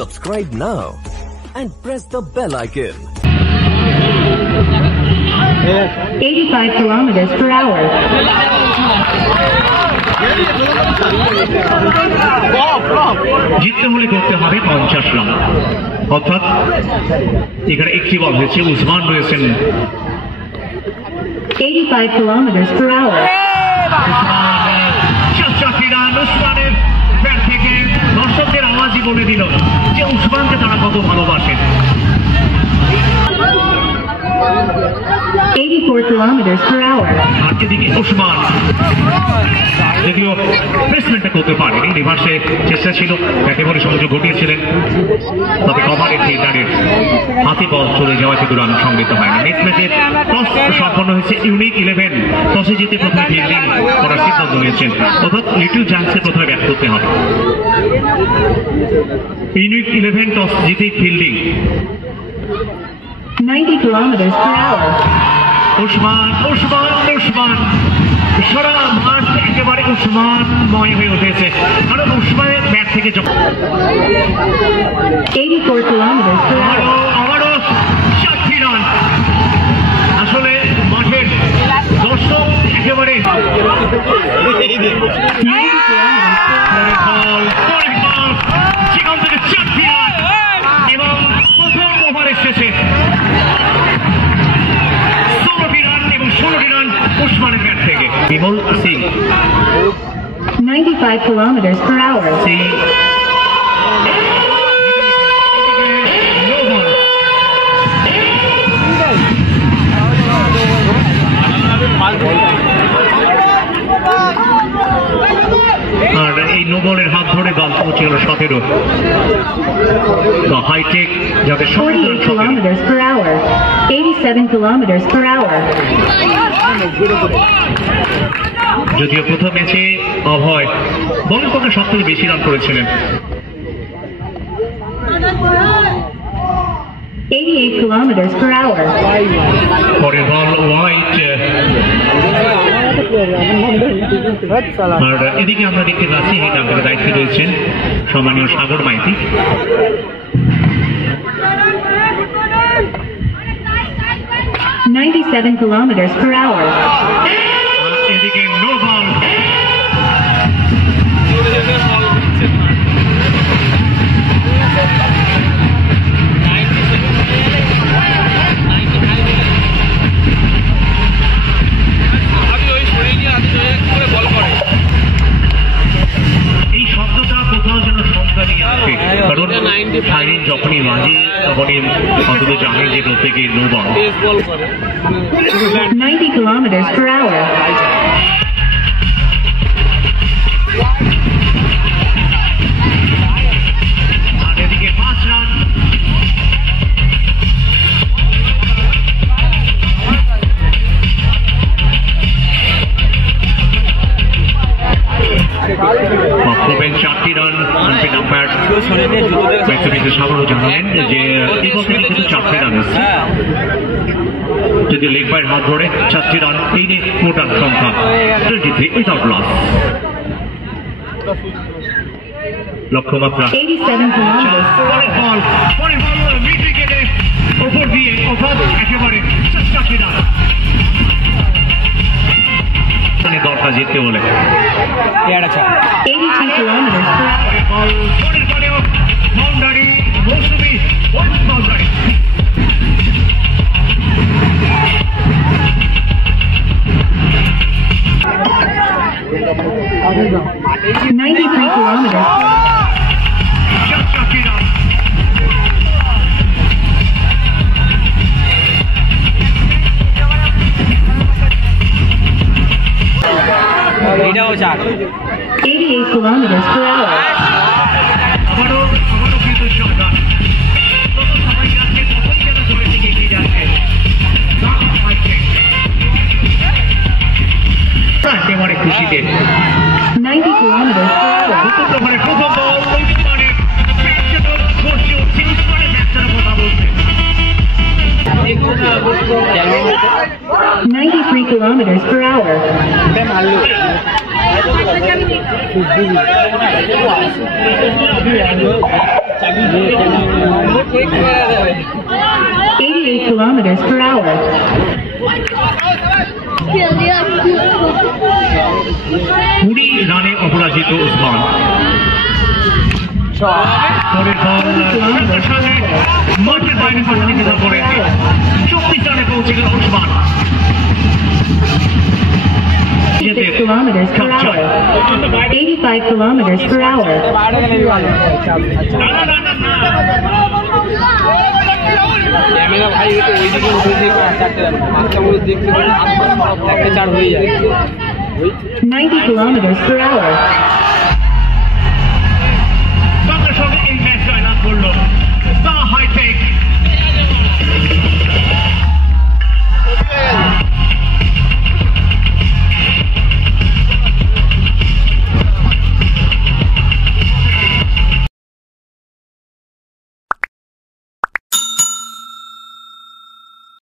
Subscribe now and press the bell icon. 85 kilometers per hour. জিততে হলে করতে হবে 50 রান, অর্থাৎ এখানে একটি বল হয়েছে, উসমান রয়েছেন 85 kilometers per hour. উসমানের ব্যাট থেকে দর্শকদের আওয়াজই বলে দিল যে উসমানকে তারা কত ভালোবাসেন। 84 kilometers per hour. আর এদিকে উসমান যদিও প্লেসমেন্টটা করতে পারেনি, রিভার্সে চেষ্টা ছিল, একেবারে সংযোগ ঘটিয়েছিলেন, তবে কভারের ফিল্ডারের হাতে বল চলে যাওয়ায় কিন্তু রান সংগৃহীত হয়নি। নেক্সট ম্যাচে টস সম্পন্ন হয়েছে ইউনিক 11 টসে জিতে প্রথমে ফিল্ডিং করার সিদ্ধান্ত নিয়েছেন, অর্থাৎ লিটল জায়ান্টসকে প্রথমে ব্যাট করতে হবে। ইউনিক 11 টস জিতেই fielding. 90 kilometers per hour. Usman Usman Usman সারা মাঠ একেবারে উসমানময় হয়ে উঠেছে, কারণ উসমানের ব্যাট থেকে 84 kilometers per hour. আবারও 60 রান। আসলে মাঠের দর্শক একেবারে সেখান থেকে 4 রান এবং প্রথম ওভারের শেষে 16 রান এবং 16 রান উসমানের ব্যাট থেকে। Bimal Singh 95 kilometers per hour. আর এই নো বলের হাত ধরে দল পৌঁছে গেল 17। হাইটেক যাতে 48 kilometers per hour. 87 kilometers per hour. যদিও প্রথম ম্যাচে অভয় বলের পক্ষে সবথেকে বেশি রান করেছিলেন। 88 kilometers per hour. পরের বল ওয়াইড। আর এদিকে আমরা দেখতে পাচ্ছি এই ডাঙ্গার দায়িত্বে রয়েছেন সম্মানীয় সাগর মাইতি। 97 kilometers per hour. এদিকে নো বল। এই শব্দটা কোথাও যেন সংখ্যা নিয়ে আসে, কারণ ফাইন যখনই বাজে তখনই অন্তত জানেন যে প্রত্যেকে no ball. 90 kilometers per hour. আর এদিকে 5 রান। করবেন 4টি রান। আম্পায়ার সাগরও জানালেন যে এই বল থেকে কিন্তু 4টি রান এসছে, যদি লেগ বাইয়ের হাত ধরে 4টি রান, এই নিয়ে মোটার সংখ্যা 23 উইথআউট লস। লক্ষ্যমাত্রা 87 kilometers. পরের বল মিড উইকেটে ওপর দিয়ে, অর্থাৎ একেবারে 4টি রান। দলটা জিততে বলে 82 kilometers per hour. পরের বলেও বাউন্ডারি, মৌসুমি বাউন্ডারি। 93 kilometers. 4টি রান। এটাও 88 kilometers per hour. আবারও কিন্তু সংখ্যা যত সময় যাচ্ছে ততই যেন জয়ের দিকে এগিয়ে যাচ্ছে। একেবারে খুশিতে 90 kilometers per hour. প্রথম বল উসমানের ব্যাট যেন ঘুরছে উঠছে, উসমানের ব্যাটটার কথা বলছে। 93 kilometers per hour. 88 kilometers per hour. 20 রানে অপরাজিত উসমান। পরের বল সাথে সাথে মাঠের বাইরে পাঠাতে গেল পরে 24 রানে পৌঁছেছেন Usman. 6 kilometers per hour. 85 kilometers per hour. Camera ভাই ওইদিকে উঠে দেখতে 90 kilometers per hour.